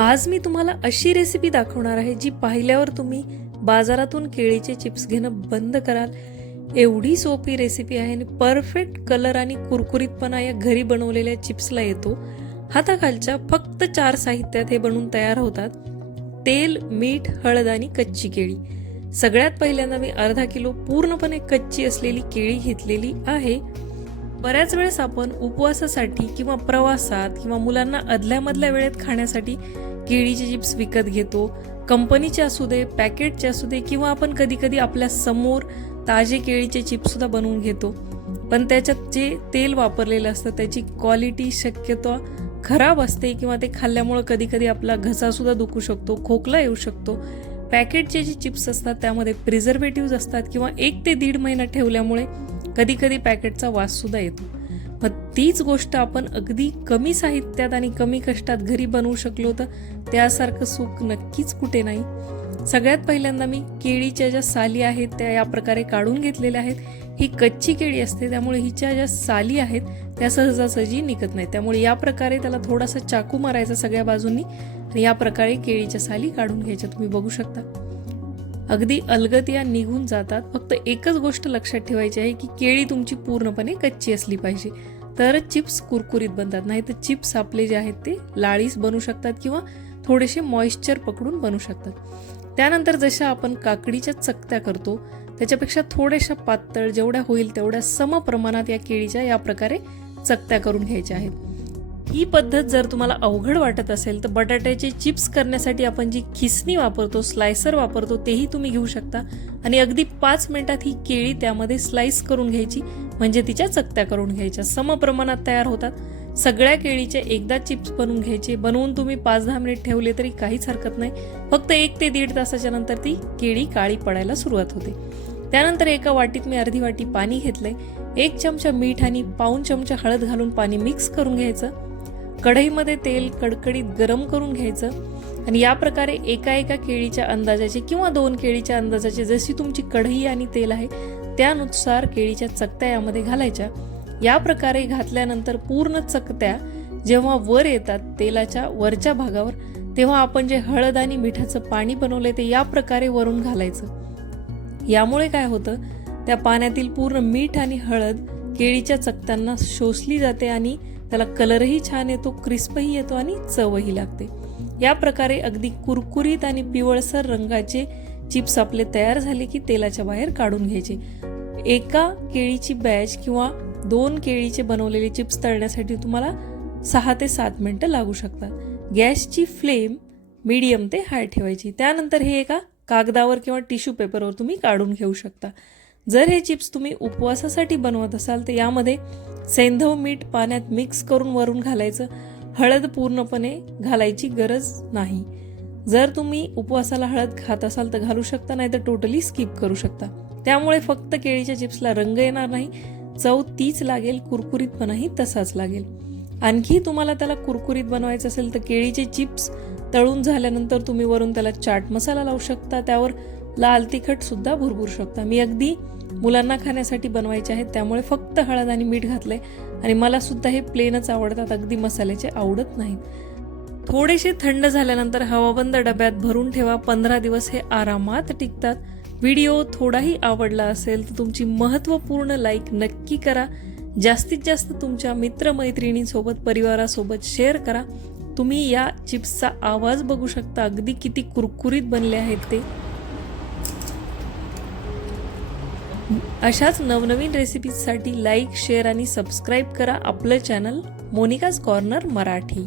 आज मी तुम्हाला अशी रेसिपी दाखवणार आहे जी पाहिल्यावर तुम्ही बाजारातून केळीचे चिप्स घेणं बंद कराल. एवढी सोपी रेसिपी आहे आणि परफेक्ट कलर आणि कुरकुरीतपणा या घरी बनवलेल्या चिप्सला येतो. हाताखालच्या फक्त चार साहित्यात हे बनवून तयार होतात. तेल मीठ हळद आणि कच्ची केळी. सगळ्यात पहिल्यांदा मी अर्धा किलो पूर्णपणे कच्ची असलेली केळी घेतलेली आहे. बऱ्याच वेळेस आपण उपवासासाठी किंवा प्रवासात किंवा मुलांना अदल्यामधल्या वेळेत खाण्यासाठी केळीचे चिप्स विकत घेतो कंपनीचे असू दे पॅकेटचे असू दे किंवा आपण कधी कधी आपल्यासमोर ताजे केळीचे चिप्स सुद्धा बनवून घेतो. पण त्याच्यात जे तेल वापरलेलं असतं त्याची क्वालिटी शक्यतो खराब असते किंवा ते खाल्ल्यामुळं कधी कधी आपला घसासुद्धा दुखू शकतो खोकला येऊ शकतो. पॅकेटचे जे चिप्स असतात त्यामध्ये प्रिझर्वेटिव्ह असतात किंवा एक ते दीड महिना ठेवल्यामुळे कधी कधी पॅकेटचा वाससुद्धा येतो. पण तीच गोष्ट आपण अगदी कमी साहित्यात आणि कमी कष्टात घरी बनवू शकलो तर त्यासारखं सुख नक्कीच कुठे नाही. सगळ्यात पहिल्यांदा मी केळीच्या ज्या साली आहेत त्या या प्रकारे काढून घेतलेल्या आहेत. ही कच्ची केळी असते त्यामुळे हिच्या ज्या साली आहेत त्या सहजासहजी निघत नाहीत. त्यामुळे या प्रकारे त्याला थोडासा चाकू मारायचा सगळ्या बाजूंनी आणि या प्रकारे केळीच्या साली काढून घ्यायच्या तुम्ही बघू शकता. अगदी अलगतिया निघून जातात. फक्त एकच गोष्ट लक्षात ठेवायची आहे की केळी तुमची पूर्णपणे कच्ची असली पाहिजे. तरच चिप्स कुरकुरीत बनतात. नाही तर चिप्स आपले जे आहेत ते लाळीस बनू शकतात किंवा थोडेसे मॉइश्चर पकडून बनू शकतात. त्यानंतर जशा आपण काकडीच्या चकत्या करतो त्याच्यापेक्षा थोड्याशा पातळ जेवढ्या होईल तेवढ्या सम प्रमाणात या केळीच्या या प्रकारे चकत्या करून घ्यायच्या आहेत. ही पद्धत जर तुम्हाला अवघड वाटत असेल तर बटाट्याचे चिप्स करण्यासाठी आपण जी खिसणी वापरतो स्लायसर वापरतो तेही तुम्ही घेऊ शकता. आणि अगदी पाच मिनिटात ही केळी त्यामध्ये स्लाइस करून घ्यायची म्हणजे तिच्या चकत्या करून घ्यायच्या. समप्रमाणात तयार होतात. सगळ्या केळीचे एकदा चिप्स बनवून घ्यायचे. बनवून तुम्ही पाच दहा मिनिट ठेवले तरी काहीच हरकत नाही. फक्त एक ते दीड तासाच्या नंतर ती केळी काळी पडायला सुरुवात होते. त्यानंतर एका वाटीत मी अर्धी वाटी पाणी घेतलंय. एक चमचा मीठ आणि पाऊन चमचा हळद घालून पाणी मिक्स करून घ्यायचं. कढईमध्ये तेल कडकडीत गरम करून घ्यायचं. आणि या प्रकारे एका एका केळीच्या अंदाजाचे किंवा दोन केळीच्या अंदाजाचे जशी तुमची कढई आणि तेल आहे त्यानुसार केळीच्या चकत्या यामध्ये घालायच्या. या प्रकारे घातल्यानंतर पूर्ण चकत्या जेव्हा वर येतात तेलाच्या वरच्या भागावर तेव्हा आपण जे हळद आणि मिठाचं पाणी बनवलंय ते या प्रकारे वरून घालायचं. यामुळे काय होतं त्या पाण्यातील पूर्ण मीठ आणि हळद केळीच्या चकत्यांना शोषली जाते आणि त्याला कलरही छान येतो क्रिस्पही येतो आणि चवही लागते. या प्रकारे अगदी कुरकुरीत आणि पिवळसर रंगाचे चिप्स आपले तयार झाले की तेलाच्या बाहेर काढून घ्यायचे. एका केळीची बॅच किंवा दोन केळीचे बनवलेले चिप्स तळण्यासाठी तुम्हाला सहा ते सात मिनटं लागू शकतात. गॅसची फ्लेम मीडियम ते हाय ठेवायची. त्यानंतर हे एका कागदावर किंवा टिश्यू पेपरवर तुम्ही काढून घेऊ शकता. जर हे चिप्स तुम्ही उपवासासाठी बनवत असाल तर यामध्ये सेंधव मीठ पाण्यात मिक्स करून वरून घालायचं. हळद पूर्णपणे घालायची गरज नाही. जर तुम्ही उपवासाला हळद खात असाल तर घालू शकता नाही तर टोटली स्किप करू शकता. त्यामुळे फक्त केळीच्या चिप्सला रंग येणार नाही. चव तीच लागेल कुरकुरीतपणाही तसाच लागेल. आणखी तुम्हाला त्याला कुरकुरीत बनवायचं असेल तर केळीचे चिप्स तळून झाल्यानंतर तुम्ही वरून त्याला चाट मसाला लावू शकता. त्यावर लाल तिखट सुद्धा भरभरू शकता. मी अगदी मुलांना खाण्यासाठी बनवायचे आहेत त्यामुळे फक्त हळद आणि मीठ घातलंय आणि मला सुद्धा हे प्लेनच आवडतात अगदी मसाल्याचे आवडत नाहीत. थोडेसे थंड झाल्यानंतर हवाबंद डब्यात भरून ठेवा पंधरा दिवस हे आरामात टिकतात. व्हिडिओ थोडाही आवडला असेल तर तुमची महत्त्वपूर्ण लाईक नक्की करा. जास्तीत जास्त तुमच्या मित्रमैत्रिणींसोबत परिवारासोबत शेअर करा. तुम्ही या चिप्सचा आवाज बघू शकता. अगदी किती कुरकुरीत बनले आहेत ते. अशाच नवनवीन रेसिपीजसाठी लाईक शेअर आणि सबस्क्राईब करा आपलं चॅनल मोनिकाज कॉर्नर मराठी.